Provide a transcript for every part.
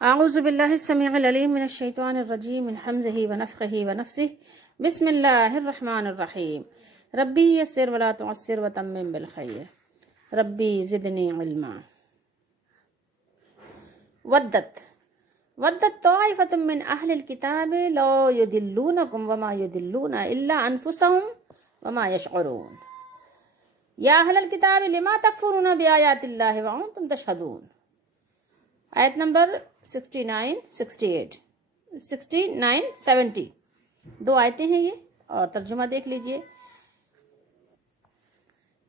أعوذ بالله السميع العليم من الشيطان الرجيم من حمزه ونفخه ونفسه بسم الله الرحمن الرحيم ربي يسر ولا تعسر وتمم بالخير ربي زدني علما ودت طائفة من أهل الكتاب لو يضلونكم وما يضلون إلا أنفسهم وما يشعرون يا أهل الكتاب لما تكفرون بآيات الله وأنتم تشهدون. آیت نمبر 69-70 دو آیتیں ہیں یہ، اور ترجمہ دیکھ لیجئے.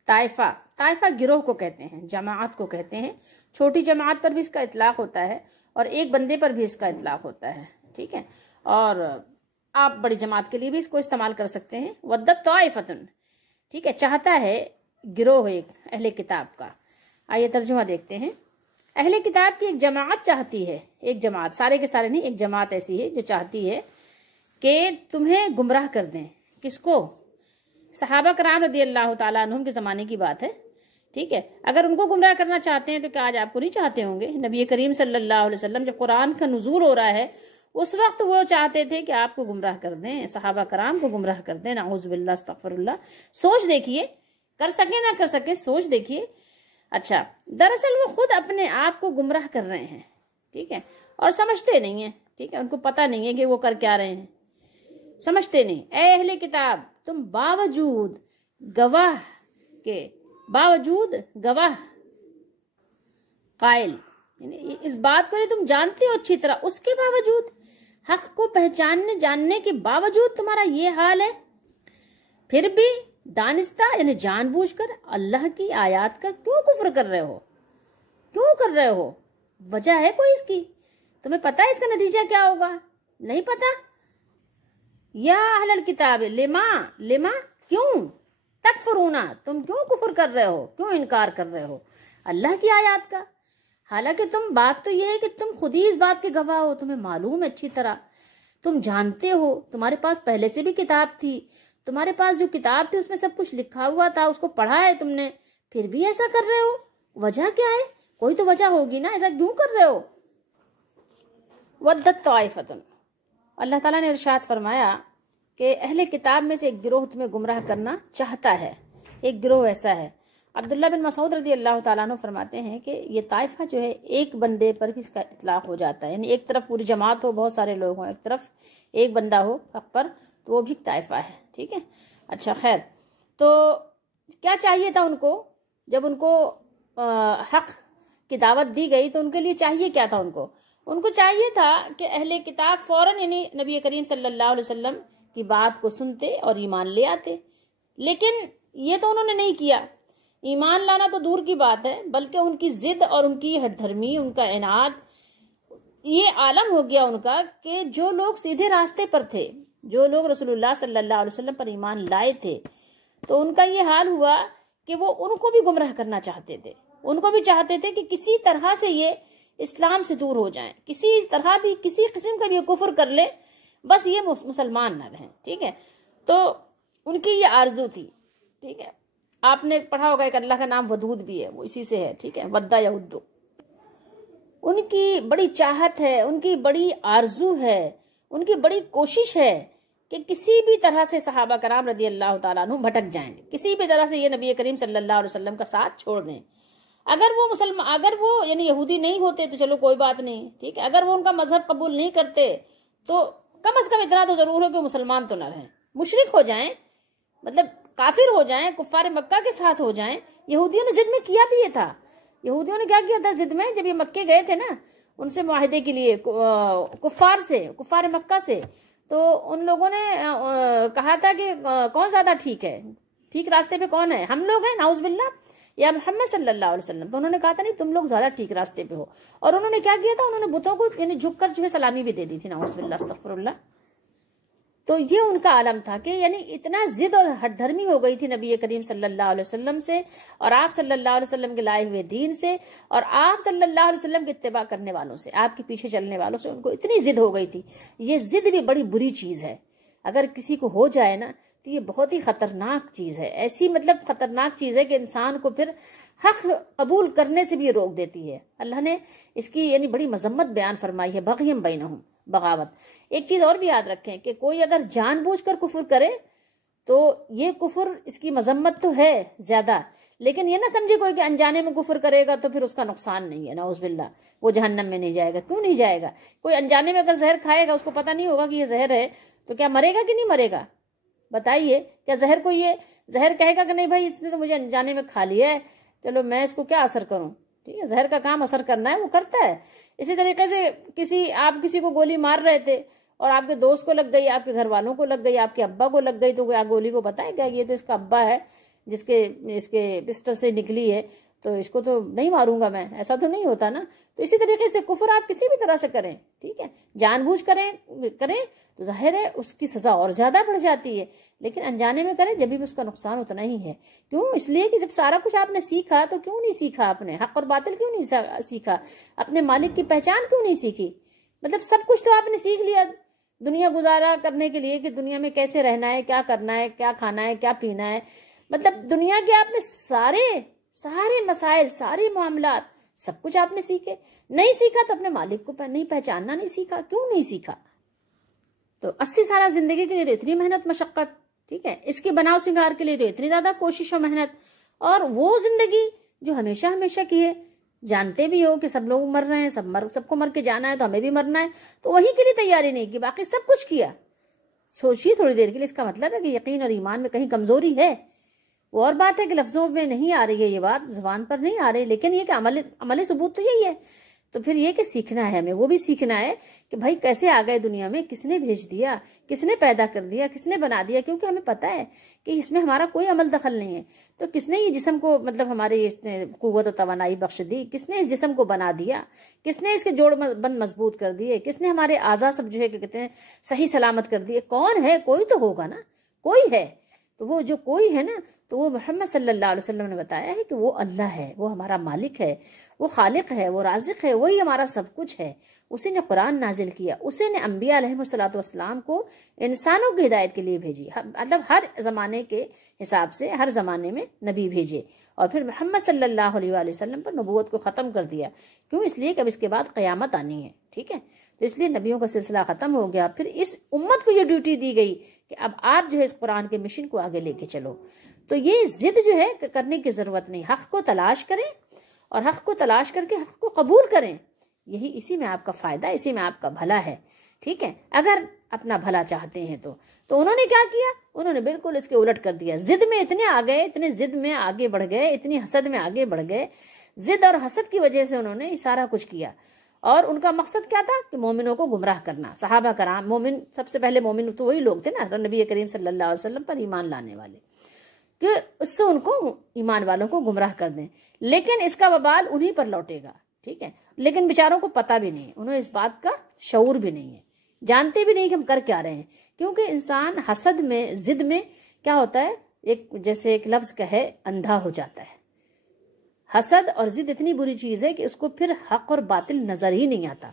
طائفہ گروہ کو کہتے ہیں، جماعت کو کہتے ہیں. چھوٹی جماعت پر بھی اس کا اطلاق ہوتا ہے اور ایک بندے پر بھی اس کا اطلاق ہوتا ہے، ٹھیک ہے. اور آپ بڑی جماعت کے لیے بھی اس کو استعمال کر سکتے ہیں. ودت طائفتن، ٹھیک ہے، چاہتا ہے گروہ ایک اہل کتاب کا. آئیے ترجمہ دیکھتے ہیں. اہل کتاب کی ایک جماعت چاہتی ہے، ایک جماعت، سارے کے سارے نہیں، ایک جماعت ایسی ہے جو چاہتی ہے کہ تمہیں گمراہ کر دیں. کس کو؟ صحابہ کرام رضی اللہ تعالیٰ عنہم کے زمانے کی بات ہے، ٹھیک ہے. اگر ان کو گمراہ کرنا چاہتے ہیں تو کیا آج آپ کو نہیں چاہتے ہوں گے؟ نبی کریم صلی اللہ علیہ وسلم جب قرآن کا نزول ہو رہا ہے اس وقت وہ چاہتے تھے کہ آپ کو گمراہ کر دیں، صحابہ کرام کو گمراہ کر دیں. نعوذ باللہ، استغفر اللہ. سوچ دیکھیے، کر سکے نہ کر سکے، سوچ دیکھیے. اچھا، دراصل وہ خود اپنے آپ کو گمراہ کر رہے ہیں، ٹھیک ہے، اور سمجھتے نہیں ہیں، ٹھیک ہے. ان کو پتہ نہیں ہے کہ وہ کر کیا رہے ہیں، سمجھتے نہیں. اے اہل کتاب، تم باوجود گواہ قائل، یعنی اس بات کو تم جانتے ہو اچھی طرح، اس کے باوجود، حق کو جاننے کے باوجود تمہارا یہ حال ہے، پھر بھی دانستہ یعنی جان بوجھ کر اللہ کی آیات کا کیوں کفر کر رہے ہو؟ وجہ ہے کوئی اس کی؟ تمہیں پتہ ہے اس کا نتیجہ کیا ہوگا؟ نہیں پتہ. یا اہل الکتاب لما کیوں تکفرون، تم کیوں کفر کر رہے ہو، کیوں انکار کر رہے ہو اللہ کی آیات کا؟ حالانکہ بات تو یہ ہے کہ تم خود ہی اس بات کے گواہ ہو، تمہیں معلوم ہے اچھی طرح، تم جانتے ہو، تمہارے پاس پہلے سے بھی کتاب تھی، تمہارے پاس جو کتاب تھی اس میں سب کچھ لکھا ہوا تھا، اس کو پڑھا ہے تم نے، پھر بھی ایسا کر رہے ہو. وجہ کیا ہے؟ کوئی تو وجہ ہوگی نا، ایسا کیوں کر رہے ہو؟ ودت طائفۃ، اللہ تعالیٰ نے ارشاد فرمایا کہ اہل کتاب میں سے ایک گروہ تمہیں گمراہ کرنا چاہتا ہے. ایک گروہ ایسا ہے. عبداللہ بن مسعود رضی اللہ تعالیٰ عنہ فرماتے ہیں کہ یہ طائفہ جو ہے ایک بندے پر بھی اس کا اطلاق ہو جاتا ہے، یعنی ایک طرف پوری جماعت ہو، بہت سارے لوگ ہوں، ایک طرف ایک بندہ ہو حق پر، تو وہ بھی ایک طائفہ ہے، ٹھیک ہے. اچھا، خیر، تو کیا چاہیے تھا ان کو جب ان کو حق کی دعوت دی گئی؟ تو ان کے لیے چاہیے کیا تھا؟ ان کو چاہیے تھا کہ اہل کتاب فوراً یعنی نبی کریم صلی اللہ علیہ وسلم کی بات کو سنتے اور ایمان لے آتے. لیکن یہ تو انہوں نے نہیں کیا. ایمان لانا تو دور کی بات ہے، بلکہ ان کی ضد اور ان کی ہٹ دھرمی، ان کا عناد، یہ عالم ہو گیا ان کا کہ جو لوگ سیدھے راستے پر تھے، جو لوگ رسول اللہ صلی اللہ علیہ وسلم پر ایمان لائے تھے، تو ان کا یہ حال ہوا کہ وہ ان کو بھی گمراہ کرنا چاہتے تھے. ان کو بھی چاہتے تھے کہ کسی طرح سے یہ اسلام سے دور ہو جائیں، کسی طرح بھی کسی قسم کا بھی یہ کفر کر لے، بس یہ مسلمان نہ رہیں، ٹھیک ہے. تو ان کی یہ آرزو تھی، ٹھیک ہے. آپ نے پڑھا ہوگا ایک اللہ کا نام ودود بھی ہے، وہ اسی سے ہے، ٹھیک ہے، ودا یا ودو. ان کی بڑی چاہت ہے، ان کی بڑی آرزو ہے، ان کی بڑی کوشش ہے کہ کسی بھی طرح سے صحابہ کرام رضی اللہ تعالیٰ عنہ بھٹک جائیں، کسی بھی طرح سے یہ نبی کریم صلی اللہ علیہ وسلم کا ساتھ چھوڑ دیں. اگر وہ یعنی یہودی نہیں ہوتے تو چلو کوئی بات نہیں، ٹھیک ہے. اگر وہ ان کا مذہب قبول نہیں کرتے تو کم از کم اتنا تو ضرور ہو کہ مسلمان تو نہ رہیں، مشرک ہو جائیں، مطلب کافر ہو جائیں، کفار مکہ کے ساتھ ہو جائیں. یہودیوں نے ضد میں کیا بھی یہ تھا. یہودیوں نے کیا کیا تھا ضد میں؟ جب یہ مکے گئے تھے نا ان سے معاہدے کے لیے، کفار مکہ سے، تو ان لوگوں نے کہا تھا کہ کون زیادہ ٹھیک راستے پہ کون ہے؟ ہم لوگ ہیں، نعوذ باللہ، یا محمد صلی اللہ علیہ وسلم. تو انہوں نے کہا تھا نہیں، تم لوگ زیادہ ٹھیک راستے پہ ہو. اور انہوں نے کیا کیا تھا؟ انہوں نے بتوں کو یعنی جھک کر جو ہے سلامی بھی دے دی تھی، نعوذ باللہ، استغفر اللہ. تو یہ ان کا عالم تھا کہ یعنی اتنا ضد اور ہٹ دھرمی ہو گئی تھی نبی کریم صلی اللہ علیہ وسلم سے اور آپ صلی اللہ علیہ وسلم کے لائے ہوئے دین سے اور آپ صلی اللہ علیہ وسلم کے اتباع کرنے والوں سے، آپ کے پیچھے چلنے والوں سے، ان کو اتنی ضد ہو گئی تھی. یہ ضد بھی بڑی بری چیز ہے. اگر کسی کو ہو جائے نا تو یہ بہت ہی خطرناک چیز ہے، ایسی مطلب خطرناک چیز ہے کہ انسان کو پھر حق قبول کرنے سے بھی روک دیتی ہے۔ اللہ نے اس کی یعنی بڑی مذمت بیان فرمائی ہے، بغیم بینہم، بغاوت۔ ایک چیز اور بھی یاد رکھیں کہ کوئی اگر جان بوجھ کر کفر کرے تو یہ کفر، اس کی مذمت تو ہے زیادہ، لیکن یہ نہ سمجھے کوئی کہ انجانے میں کفر کرے گا تو پھر اس کا نقصان نہیں ہے، نعوذ باللہ وہ جہنم میں نہیں جائے گا۔ کیوں نہیں جائے گا؟ کوئی انجانے میں اگر زہر کھائے گا، اس کو پتہ نہیں ہوگا کہ یہ زہر ہے، تو کیا مرے گا کہ نہیں مرے گا؟ بتائیے، کیا زہر کو یہ زہر کہے گا کہ نہیں بھائی اس نے تو مجھے انجانے میں کھا لیا ہے، چلو میں اس کو کیا اثر کروں؟ ٹھیک ہے، زہر کا کام اثر کرنا ہے، وہ کرتا ہے۔ اسی طریقے سے آپ کسی کو گولی مار رہے تھے اور آپ کے دوست کو لگ گئی، آپ کے گھر والوں کو لگ گئی، آپ کے ابا کو لگ گئی، تو گولی کو پتہ ہے کیا یہ تو اس کا ابا ہے اس کے پسٹل سے نکلی ہے، تو اس کو تو نہیں ماروں گا میں، ایسا تو نہیں ہوتا نا۔ تو اسی طریقے سے کفر آپ کسی بھی طرح سے کریں، ٹھیک ہے، جان بوجھ کریں تو ظاہر ہے اس کی سزا اور زیادہ بڑھ جاتی ہے، لیکن انجانے میں کریں جبھی بھی اس کا نقصان اتنا ہی ہے۔ کیوں؟ اس لیے کہ جب سارا کچھ آپ نے سیکھا تو کیوں نہیں سیکھا آپ نے حق اور باطل؟ کیوں نہیں سیکھا اپنے مالک کی پہچان؟ کیوں نہیں سیکھی؟ مطلب سب کچھ تو آپ نے سیکھ لیا دنیا گزارا کرنے کے لیے، کہ دنیا میں کیسے رہنا ہے، کیا کرنا ہے، کیا کھانا ہے، کیا پینا ہے، مطلب دنیا کے آپ نے سارے مسائل، سارے معاملات، سب کچھ آپ نے سیکھے۔ نہیں سیکھا تو اپنے مالک کو نہیں پہچاننا نہیں سیکھا۔ کیوں نہیں سیکھا؟ تو 80 سالہ زندگی کے لیے تو اتنی محنت مشقت، ٹھیک ہے، اس کے بناؤ سنگار کے لیے تو اتنی زیادہ کوشش و محنت، اور وہ زندگی جو ہمیشہ کی ہے، جانتے بھی ہو کہ سب لوگ مر رہے ہیں، سب کو مر کے جانا ہے، تو ہمیں بھی مرنا ہے، تو وہی کے لیے تیاری نہیں کی، باقی سب کچھ کیا۔ سوچیے تھوڑی دیر کے لیے، اس کا مطلب ہے کہ یقین اور ایمان میں کہیں کمزوری ہے۔ وہ اور بات ہے کہ لفظوں میں نہیں آ رہی ہے یہ بات، زبان پر نہیں آ رہی، لیکن یہ کہ عملی ثبوت تو یہی ہے۔ تو پھر یہ کہ سیکھنا ہے ہمیں، وہ بھی سیکھنا ہے کہ بھائی کیسے آ گئے دنیا میں، کس نے بھیج دیا، کس نے پیدا کر دیا، کس نے بنا دیا، کیونکہ ہمیں پتہ ہے کہ اس میں ہمارا کوئی عمل دخل نہیں ہے۔ تو کس نے یہ جسم کو مطلب ہمارے اس نے قوت و توانائی بخش دی، کس نے اس جسم کو بنا دیا، کس نے اس کے جوڑ بند مضبوط کر دیے، کس نے ہمارے اعضاء سب جو ہے کہ کہتے ہیں صحیح سلامت کر دیے؟ کون ہے؟ کوئی تو ہوگا نا، کوئی ہے۔ تو وہ جو کوئی ہے نا، تو وہ محمد صلی اللہ علیہ وسلم نے بتایا ہے کہ وہ اللہ ہے، وہ ہمارا مالک ہے، وہ خالق ہے، وہ رازق ہے، وہی ہمارا سب کچھ ہے۔ اسی نے قرآن نازل کیا، اسی نے انبیاء علیہ الصلوۃ والسلام کو انسانوں کی ہدایت کے لیے بھیجی، مطلب ہر زمانے کے حساب سے ہر زمانے میں نبی بھیجے، اور پھر محمد صلی اللہ علیہ وآلہ وسلم پر نبوت کو ختم کر دیا۔ کیوں؟ اس لیے کہ اب اس کے بعد قیامت آنی ہے، ٹھیک ہے، تو اس لیے نبیوں کا سلسلہ ختم ہو گیا۔ پھر اس امت کو یہ ڈیوٹی دی گئی کہ اب آپ جو ہے اس قرآن کے مشن کو آگے لے کے چلو۔ تو یہ ضد جو ہے کرنے کی ضرورت نہیں، حق کو تلاش کریں اور حق کو تلاش کر کے حق کو قبول کریں، یہی اسی میں آپ کا فائدہ، اسی میں آپ کا بھلا ہے، ٹھیک ہے، اگر اپنا بھلا چاہتے ہیں تو انہوں نے کیا کیا؟ انہوں نے بالکل اس کے الٹ کر دیا، ضد میں اتنے آ گئے، اتنے ضد میں آگے بڑھ گئے، اتنی حسد میں آگے بڑھ گئے، ضد اور حسد کی وجہ سے انہوں نے یہ سارا کچھ کیا، اور ان کا مقصد کیا تھا کہ مومنوں کو گمراہ کرنا۔ صحابہ کرام، مومن سب سے پہلے مومن تو وہی لوگ تھے نا، نبی کریم صلی اللہ علیہ وسلم پر ایمان لانے والے، کہ اس سے ان کو ایمان والوں کو گمراہ کر دیں، لیکن اس کا وبال انہی پر لوٹے گا، ٹھیک ہے، لیکن بیچاروں کو پتہ بھی نہیں، انہیں اس بات کا شعور بھی نہیں ہے، جانتے بھی نہیں کہ ہم کر کیا رہے ہیں، کیونکہ انسان حسد میں، ضد میں کیا ہوتا ہے، جیسے ایک لفظ کہے اندھا ہو جاتا ہے۔ حسد اور ضد اتنی بری چیز ہے کہ اس کو پھر حق اور باطل نظر ہی نہیں آتا،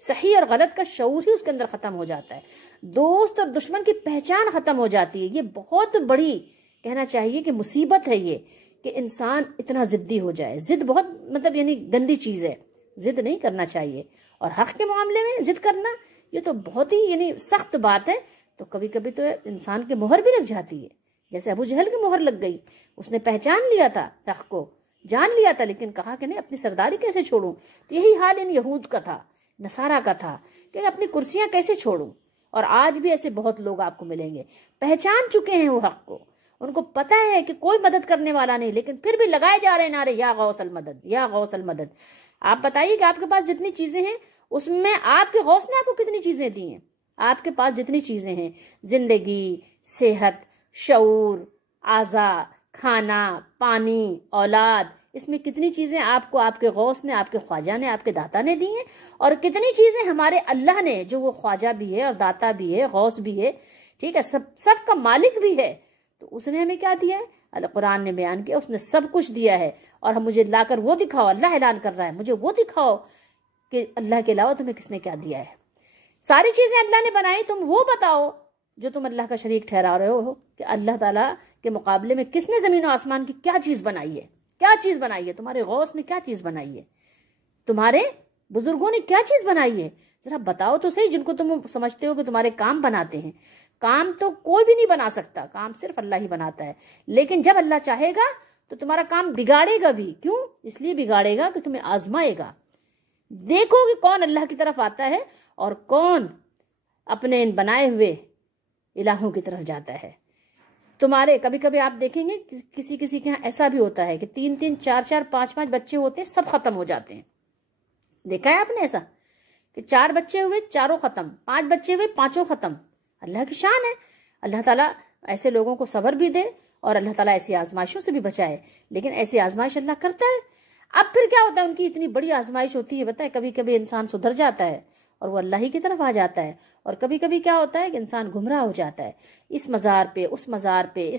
صحیح اور غلط کا شعور ہی اس کے اندر ختم ہو جاتا ہے، دوست اور دشمن کی پہچان ختم ہو جاتی ہے۔ یہ بہت بڑی کہنا چاہیے کہ مصیبت ہے یہ، کہ انسان اتنا ضدی ہو جائے۔ ضد بہت مطلب یعنی گندی چیز ہے، ضد نہیں کرنا چاہیے، اور حق کے معاملے میں ضد کرنا یہ تو بہت ہی یعنی سخت بات ہے۔ تو کبھی کبھی تو انسان کے مہر بھی لگ جاتی ہے، جیسے ابو جہل کی مہر لگ گئی، اس نے پہچان لیا تھا حق کو، جان لیا تھا، لیکن کہا کہ نہیں اپنی سرداری کیسے چھوڑوں۔ تو یہی حال ان یہود کا تھا، نصارہ کا تھا، کہ اپنی کرسیاں کیسے چھوڑوں۔ اور آج بھی ایسے بہت لوگ آپ کو ملیں گے، پہچان چکے ہیں وہ حق کو، ان کو پتہ ہے کہ کوئی مدد کرنے والا نہیں، لیکن پھر بھی لگائے جا رہے نعرے، یا غوث المدد، یا غوث المدد۔ آپ بتائیے کہ آپ کے پاس جتنی چیزیں ہیں، اس میں آپ کے غوث نے آپ کو کتنی چیزیں دی ہیں؟ آپ کے پاس جتنی چیزیں ہیں، زندگی، صحت، شعور، اعضاء، کھانا، پانی، اولاد، اس میں کتنی چیزیں آپ کو آپ کے غوث نے، آپ کے خواجہ نے، آپ کے داتا نے دی ہیں، اور کتنی چیزیں ہمارے اللہ نے، جو وہ خواجہ بھی ہے اور داتا بھی ہے، غوث بھی ہے، ٹھیک ہے، سب کا مالک بھی ہے، تو اس نے ہمیں کیا دیا ہے؟ اللہ قرآن نے بیان کیا، اس نے سب کچھ دیا ہے، اور ہم مجھے لا کر وہ دکھاؤ، اللہ اعلان کر رہا ہے، مجھے وہ دکھاؤ کہ اللہ کے علاوہ تمہیں کس نے کیا دیا ہے۔ ساری چیزیں اللہ نے بنائی، تم وہ بتاؤ جو تم اللہ کا شریک ٹھہرا رہے ہو کہ اللہ تعالیٰ کے مقابلے میں کس نے زمین و آسمان کی کیا چیز بنائی ہے، کیا چیز بنائی ہے، تمہارے غوث نے کیا چیز بنائی ہے، تمہارے بزرگوں نے کیا چیز بنائی ہے، ذرا بتاؤ تو صحیح، جن کو تم سمجھتے ہو کہ تمہارے کام بناتے ہیں۔ کام تو کوئی بھی نہیں بنا سکتا، کام صرف اللہ ہی بناتا ہے، لیکن جب اللہ چاہے گا تو تمہارا کام بگاڑے گا بھی۔ کیوں؟ اس لیے بگاڑے گا کہ تمہیں آزمائے گا، دیکھو کہ کون اللہ کی طرف آتا ہے اور کون اپنے ان بنائے ہوئے الہوں کی طرف جاتا ہے۔ تمہارے کبھی کبھی آپ دیکھیں گے کسی کے یہاں ایسا بھی ہوتا ہے کہ 3 4 5 بچے ہوتے ہیں، سب ختم ہو جاتے ہیں۔ دیکھا ہے آپ نے ایسا کہ 4 بچے ہوئے 4 ختم، 5 بچے ہوئے 5 ختم؟ اللہ کی شان ہے۔ اللہ تعالیٰ ایسے لوگوں کو صبر بھی دے اور اللہ تعالیٰ ایسی آزمائشوں سے بھی بچائے، لیکن ایسی آزمائش اللہ کرتا ہے۔ اب پھر کیا ہوتا ہے، ان کی اتنی بڑی آزمائش ہوتی ہے، بتائیں کبھی کبھی انسان سدھر جاتا ہے اور وہ اللہ ہی کی طرف آ جاتا ہے، اور کبھی کبھی کیا ہوتا ہے کہ انسان گمراہ ہو جاتا ہے، اس مزار پہ اس مزار پہ،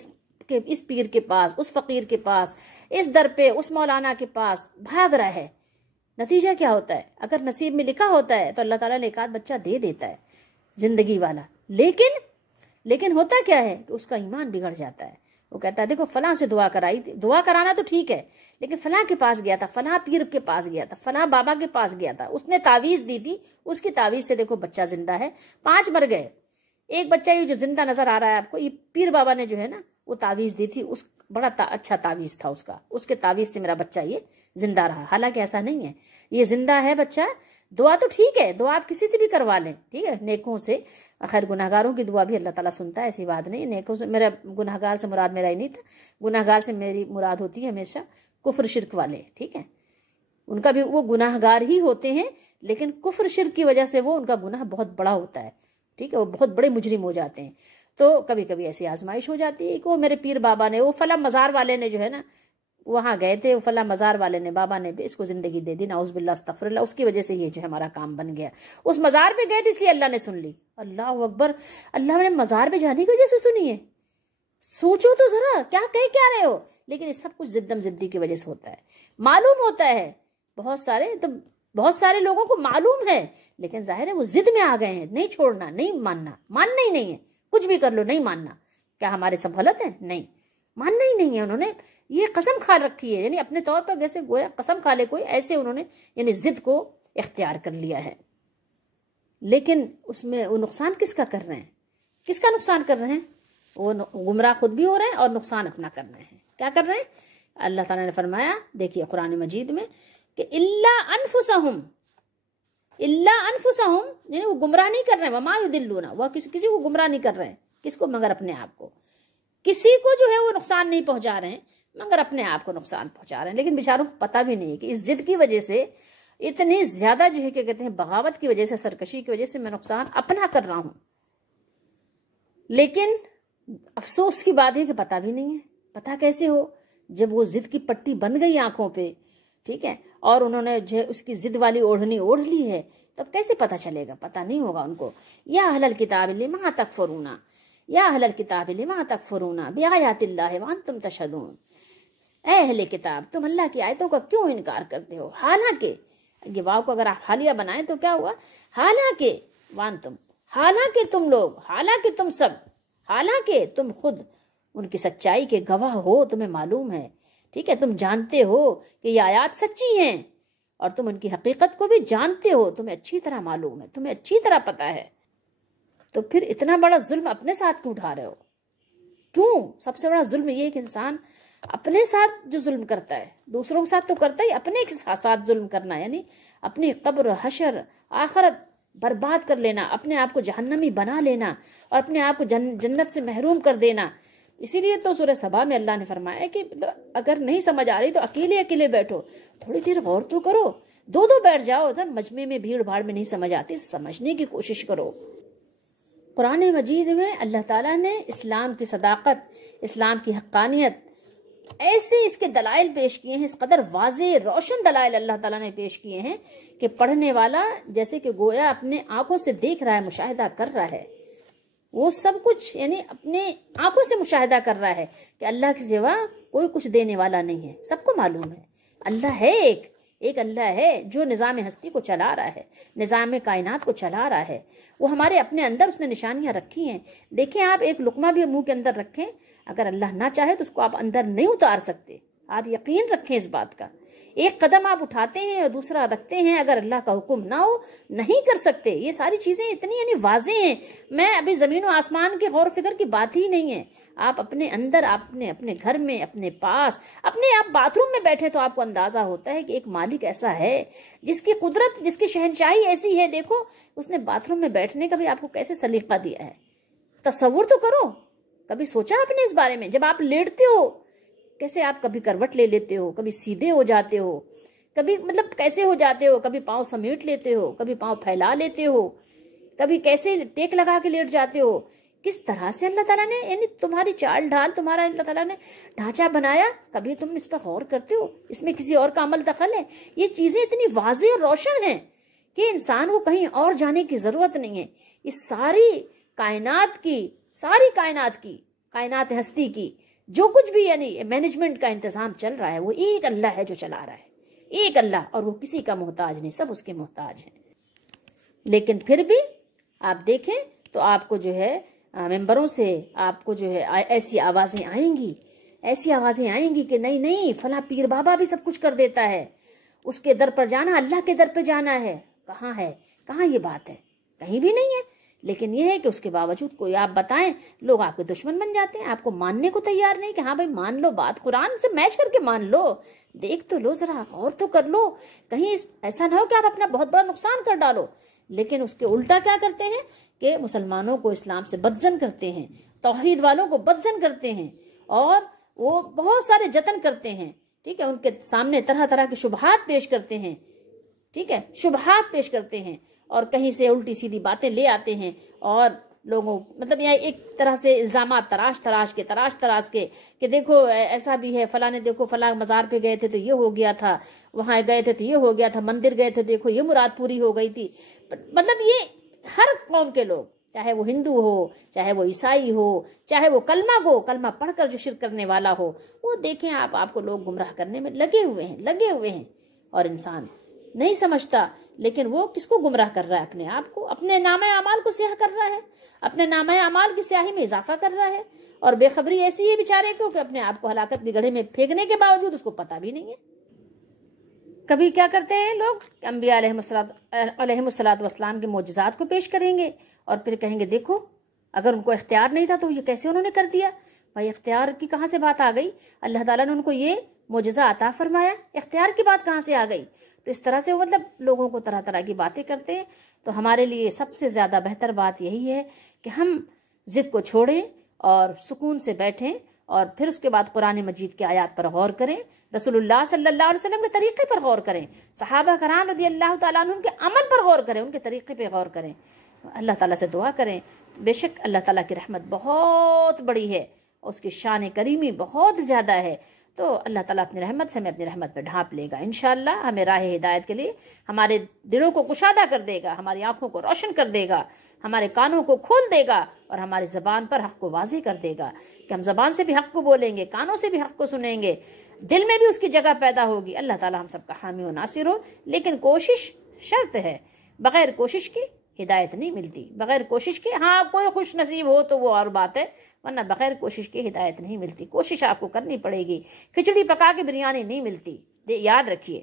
اس پیر کے پاس اس فقیر کے پاس، اس در پہ اس مولانا کے پاس بھاگ رہا ہے۔ نتیجہ کیا ہوتا ہے؟ اگر نصیب میں لکھا ہوتا ہے تو اللہ تعالیٰ نے ایک آدھ بچہ دے دیتا ہے زندگی والا، لیکن ہوتا کیا ہے کہ اس کا ایمان بگڑ جاتا ہے۔ وہ کہتا ہے دیکھو فلاں سے دعا کرائی تھی، دعا کرانا تو ٹھیک ہے، لیکن فلاں کے پاس گیا تھا، فلاں پیر کے پاس گیا تھا، فلاں بابا کے پاس گیا تھا، اس نے تعویذ دی تھی، اس کی تعویذ سے دیکھو بچہ زندہ ہے، 5 مر گئے، ایک بچہ یہ جو زندہ نظر آ رہا ہے آپ کو، یہ پیر بابا نے جو ہے نا وہ تعویذ دی تھی، اس بڑا اچھا تعویذ تھا اس کے تعویذ سے میرا بچہ یہ زندہ رہا۔ حالانکہ ایسا نہیں ہے، یہ زندہ ہے بچہ۔ دعا تو ٹھیک ہے، دعا آپ کسی سے بھی کروا لیں، ٹھیک ہے، نیکوں سے، خیر گناہگاروں کی دعا بھی اللہ تعالیٰ سنتا ہے، ایسی بات نہیں۔ نیکوں سے میرا گناہگار سے مراد میرا ہی نہیں تھا، گناہگار سے میری مراد ہوتی ہے ہمیشہ کفر شرک والے، ٹھیک ہے، ان کا بھی وہ گناہگار ہی ہوتے ہیں، لیکن کفر شرک کی وجہ سے وہ ان کا گناہ بہت بڑا ہوتا ہے، ٹھیک ہے، وہ بہت بڑے مجرم ہو جاتے ہیں۔ تو کبھی کبھی ایسی آزمائش ہو جاتی ہے کہ وہ میرے پیر بابا نے، وہ فلاں مزار والے نے جو ہے نا وہاں گئے تھے، وہ فلاں مزار والے نے، بابا نے اس کو زندگی دے دی، نعوذ باللہ استغفر اللہ، اس کی وجہ سے یہ جو ہے ہمارا کام بن گیا، اس مزار پہ گئے تھے اس لیے اللہ نے سن لی۔ اللہ اکبر، اللہ نے مزار پہ جانے کی وجہ سے سنی ہے؟ سوچو تو ذرا، کیا رہے ہو؟ لیکن یہ سب کچھ زدم زدی کی وجہ سے ہوتا ہے، معلوم ہوتا ہے، بہت سارے لوگوں کو معلوم ہے، لیکن ظاہر ہے وہ ضد میں آ گئے ہیں، نہیں چھوڑنا، نہیں ماننا ہی نہیں ہے، کچھ بھی کر لو نہیں ماننا۔ کیا ہمارے سب غلط ہیں؟ نہیں، ماننا ہی نہیں ہے۔ انہوں نے یہ قسم کھا رکھی ہے، یعنی اپنے طور پر جیسے گویا قسم کھا لے کوئی، ایسے انہوں نے یعنی ضد کو اختیار کر لیا ہے۔ لیکن اس میں وہ نقصان کس کا کر رہے ہیں؟ کس کا نقصان کر رہے ہیں؟ وہ گمراہ خود بھی ہو رہے ہیں اور نقصان اپنا کر رہے ہیں۔ کیا کر رہے ہیں؟ اللہ تعالیٰ نے فرمایا، دیکھیے قرآن مجید میں، کہ الا انفسہم، یعنی وہ گمراہ نہیں کر رہے ہیں، وما یضلون، وہ کسی کو گمراہ نہیں کر رہے ہیں، کس کو؟ مگر اپنے آپ کو۔ کسی کو جو ہے وہ نقصان نہیں پہنچا رہے ہیں، مگر اپنے آپ کو نقصان پہنچا رہے ہیں۔ لیکن بیچاروں کو پتہ بھی نہیں ہے کہ اس ضد کی وجہ سے، اتنی زیادہ جو ہے کہ کہتے ہیں بغاوت کی وجہ سے، سرکشی کی وجہ سے میں نقصان اپنا کر رہا ہوں۔ لیکن افسوس کی بات ہے کہ پتہ بھی نہیں ہے۔ پتہ کیسے ہو؟ جب وہ ضد کی پٹی بن گئی آنکھوں پہ، ٹھیک ہے، اور انہوں نے جو ہے اس کی ضد والی اوڑھنی اوڑھ لی ہے، تب کیسے پتہ چلے گا؟ پتہ نہیں ہوگا ان کو۔ یا اہل الکتاب لما تکفرون، یا اہل الکتاب لما تکفرون بآیات اللہ وانتم تشہدون، اے اہل کتاب تم اللہ کی آیتوں کا کیوں انکار کرتے ہو؟ حالانکہ، یہ واو کو اگر آپ حالیہ بنائیں تو کیا ہوا؟ حالانکہ، وانتم، حالانکہ تم لوگ، حالانکہ تم سب، حالانکہ تم خود ان کی سچائی کے گواہ ہو، تمہیں معلوم ہے، ٹھیک ہے، تم جانتے ہو کہ یہ آیات سچی ہیں، اور تم ان کی حقیقت کو بھی جانتے ہو، تمہیں اچھی طرح معلوم ہے، تمہیں اچھی طرح پتہ ہے، تو پھر اتنا بڑا ظلم اپنے ساتھ کیوں اٹھا رہے ہو؟ کیوں؟ سب سے بڑا ظلم یہ ہے کہ انسان اپنے ساتھ جو ظلم کرتا ہے، دوسروں کے ساتھ تو کرتا ہی، اپنے کے ساتھ ظلم کرنا، یعنی اپنی قبر، حشر، آخرت برباد کر لینا، اپنے آپ کو جہنمی بنا لینا، اور اپنے آپ کو جنت سے محروم کر دینا۔ اسی لیے تو سورہ سبا میں اللہ نے فرمایا کہ اگر نہیں سمجھ آ رہی تو اکیلے بیٹھو، تھوڑی دیر غور تو کرو، دو بیٹھ جاؤ، ادھر مجمع میں بھیڑ بھاڑ میں نہیں سمجھ آتی، سمجھنے کی کوشش کرو۔ قرآن مجید میں اللہ تعالیٰ نے اسلام کی صداقت، اسلام کی حقانیت، ایسے اس کے دلائل پیش کیے ہیں، اس قدر واضح روشن دلائل اللہ تعالیٰ نے پیش کیے ہیں کہ پڑھنے والا جیسے کہ گویا اپنے آنکھوں سے دیکھ رہا ہے، مشاہدہ کر رہا ہے، وہ سب کچھ یعنی اپنے آنکھوں سے مشاہدہ کر رہا ہے کہ اللہ کے سوا کوئی کچھ دینے والا نہیں ہے۔ سب کو معلوم ہے اللہ ہے ایک، ایک اللہ ہے جو نظام ہستی کو چلا رہا ہے، نظام کائنات کو چلا رہا ہے. وہ ہمارے اپنے اندر اس نے نشانیاں رکھی ہیں. دیکھیں آپ ایک لقمہ بھی منہ کے اندر رکھیں، اگر اللہ نہ چاہے تو اس کو آپ اندر نہیں اتار سکتے. آپ یقین رکھیں اس بات کا. ایک قدم آپ اٹھاتے ہیں اور دوسرا رکھتے ہیں، اگر اللہ کا حکم نہ ہو نہیں کر سکتے. یہ ساری چیزیں اتنی یعنی واضح ہیں. میں ابھی زمین و آسمان کے غور و فکر کی بات ہی نہیں ہے. آپ اپنے اندر، اپنے گھر میں، اپنے پاس، اپنے آپ باتھ روم میں بیٹھے تو آپ کو اندازہ ہوتا ہے کہ ایک مالک ایسا ہے جس کی قدرت، جس کی شہنشاہی ایسی ہے. دیکھو اس نے باتھ روم میں بیٹھنے کا بھی آپ کو کیسے سلیقہ دیا ہے. تصور تو کرو. کبھی سوچا آپ نے اس بارے میں؟ جب آپ لیٹتے ہو کیسے آپ کبھی کروٹ لے لیتے ہو، کبھی سیدھے ہو جاتے ہو، کبھی مطلب کیسے ہو جاتے ہو، کبھی پاؤں سمیٹ لیتے ہو، کبھی پاؤں پھیلا لیتے ہو، کبھی کیسے ٹیک لگا کے لیٹ جاتے ہو. کس طرح سے اللہ تعالیٰ نے یعنی تمہاری چال ڈھال، تمہارا اللہ تعالیٰ نے ڈھانچہ بنایا. کبھی تم اس پر غور کرتے ہو؟ اس میں کسی اور کا عمل دخل ہے؟ یہ چیزیں اتنی واضح اور روشن ہیں کہ انسان کو کہیں اور جانے کی ضرورت نہیں ہے. یہ ساری کائنات ہستی کی جو کچھ بھی یعنی مینجمنٹ کا انتظام چل رہا ہے وہ ایک اللہ ہے جو چلا رہا ہے. ایک اللہ، اور وہ کسی کا محتاج نہیں، سب اس کے محتاج ہیں. لیکن پھر بھی آپ دیکھیں تو آپ کو جو ہے ممبروں سے آپ کو جو ہے ایسی آوازیں آئیں گی کہ نہیں فلاں پیر بابا بھی سب کچھ کر دیتا ہے، اس کے در پر جانا، اللہ کے در پہ جانا ہے. کہاں ہے؟ کہاں یہ بات ہے؟ کہیں بھی نہیں ہے. لیکن یہ ہے کہ اس کے باوجود کوئی آپ بتائیں لوگ آپ کے دشمن بن جاتے ہیں، آپ کو ماننے کو تیار نہیں کہ ہاں بھائی مان لو، بات قرآن سے میچ کر کے مان لو، دیکھ تو لو، ذرا غور تو کر لو، کہیں ایسا نہ ہو کہ آپ اپنا بہت بڑا نقصان کر ڈالو. لیکن اس کے الٹا کیا کرتے ہیں کہ مسلمانوں کو اسلام سے بدزن کرتے ہیں، توحید والوں کو بدزن کرتے ہیں، اور وہ بہت سارے جتن کرتے ہیں. ٹھیک ہے، ان کے سامنے طرح طرح کے شبہات پیش کرتے ہیں. ٹھیک ہے، شبہات پیش کرتے ہیں اور کہیں سے الٹی سیدھی باتیں لے آتے ہیں اور لوگوں مطلب یہ ایک طرح سے الزامات تراش کے کہ دیکھو ایسا بھی ہے، فلاں نے دیکھو فلاں مزار پہ گئے تھے تو یہ ہو گیا تھا، وہاں گئے تھے تو یہ ہو گیا تھا، مندر گئے تھے دیکھو یہ مراد پوری ہو گئی تھی. مطلب یہ ہر قوم کے لوگ، چاہے وہ ہندو ہو، چاہے وہ عیسائی ہو، چاہے وہ کلمہ پڑھ کر جو شرک کرنے والا ہو، وہ دیکھیں آپ کو لوگ گمراہ کرنے میں لگے ہوئے ہیں. اور انسان نہیں سمجھتا، لیکن وہ کس کو گمراہ کر رہا ہے؟ اپنے آپ کو، اپنے نامہ اعمال کو سیاہ کر رہا ہے، اپنے نامہ اعمال کی سیاہی میں اضافہ کر رہا ہے. اور بے خبری ایسی ہے بیچارے کو کہ اپنے آپ کو ہلاکت کے گڑھے میں پھینکنے کے باوجود اس کو پتہ بھی نہیں ہے. کبھی کیا کرتے ہیں لوگ، انبیاء علیہم الصلوۃ والسلام کے معجزات کو پیش کریں گے اور پھر کہیں گے دیکھو اگر ان کو اختیار نہیں تھا تو یہ کیسے انہوں نے کر دیا. بھائی اختیار کی کہاں سے بات آ گئی؟ اللہ تعالیٰ نے ان کو یہ معجزہ عطا فرمایا، اختیار کی بات کہاں سے آ گئی؟ تو اس طرح سے وہ مطلب لوگوں کو طرح طرح کی باتیں کرتے ہیں. تو ہمارے لیے سب سے زیادہ بہتر بات یہی ہے کہ ہم ضد کو چھوڑیں اور سکون سے بیٹھیں اور پھر اس کے بعد قرآن مجید کی آیات پر غور کریں، رسول اللہ صلی اللہ علیہ وسلم کے طریقے پر غور کریں، صحابہ کرام رضی اللہ تعالیٰ عنہ کے عمل پر غور کریں، ان کے طریقے پہ غور کریں، اللہ تعالیٰ سے دعا کریں. بے شک اللہ تعالیٰ کی رحمت بہت بڑی ہے، اس کی شان کریمی بہت زیادہ ہے. تو اللہ تعالیٰ اپنی رحمت سے ہمیں اپنی رحمت پہ ڈھانپ لے گا انشاءاللہ. ہمیں راہ ہدایت کے لیے ہمارے دلوں کو کشادہ کر دے گا، ہماری آنکھوں کو روشن کر دے گا، ہمارے کانوں کو کھول دے گا اور ہماری زبان پر حق کو واضح کر دے گا کہ ہم زبان سے بھی حق کو بولیں گے، کانوں سے بھی حق کو سنیں گے، دل میں بھی اس کی جگہ پیدا ہوگی. اللہ تعالیٰ ہم سب کا حامی و ناصر ہو. لیکن کوشش شرط ہے، بغیر کوشش کی ہدایت نہیں ملتی. بغیر کوشش کے ہاں کوئی خوش نصیب ہو تو وہ اور بات ہے، ورنہ بغیر کوشش کے ہدایت نہیں ملتی. کوشش آپ کو کرنی پڑے گی. کھچڑی پکا کے بریانی نہیں ملتی، یاد رکھیے.